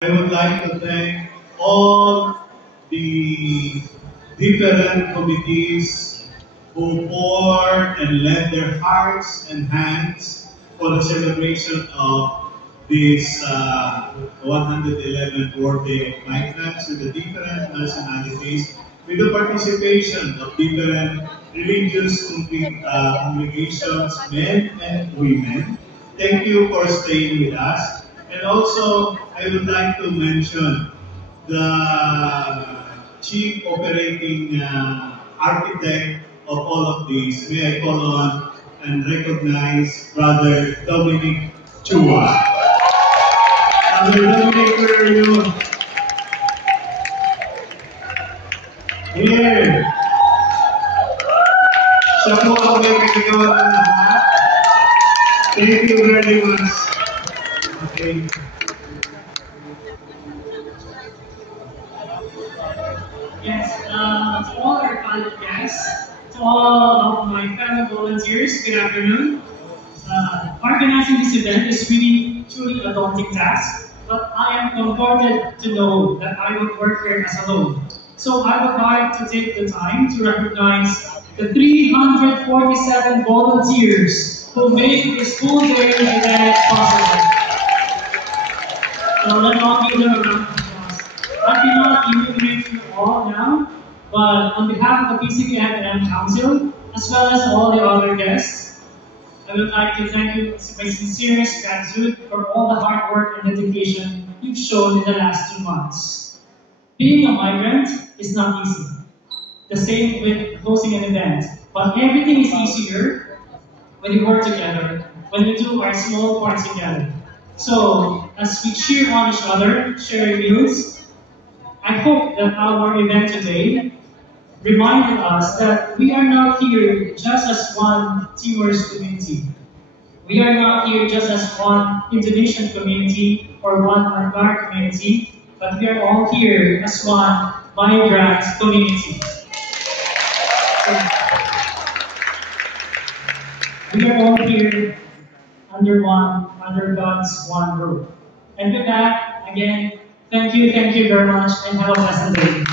I would like to thank all the different committees who poured and lent their hearts and hands for the celebration of this 111th birthday of migrants with the different nationalities, with the participation of different religious congregations, men and women. Thank you for staying with us. And also, I would like to mention the chief operating architect of all of these. May I call on and recognize Brother Dominic Chua. Brother Dominic, where are you? Here. Siya po ang may kagagawa ng lahat. Thank you very much. Okay. Yes, to all our panel guests, to all of my fellow volunteers, good afternoon. Organizing this event is really, truly a daunting task, but I am comforted to know that I will work here as alone. So I would like to take the time to recognize the 347 volunteers who made this full day event possible. So let's all give them a round of applause. I cannot enumerate you all now, but on behalf of the PCBFM Council, as well as all the other guests, I would like to thank you with my sincerest gratitude for all the hard work and dedication you've shown in the last 2 months. Being a migrant is not easy. The same with hosting an event, but everything is easier when we work together, when we do our small parts together. So, as we cheer on each other, share views, I hope that our event today reminded us that we are not here just as one Timorese community. We are not here just as one Indonesian community or one Malabar community, but we are all here as one migrant community. We are all here under God's one roof. And with that, again, thank you very much, and have a pleasant day.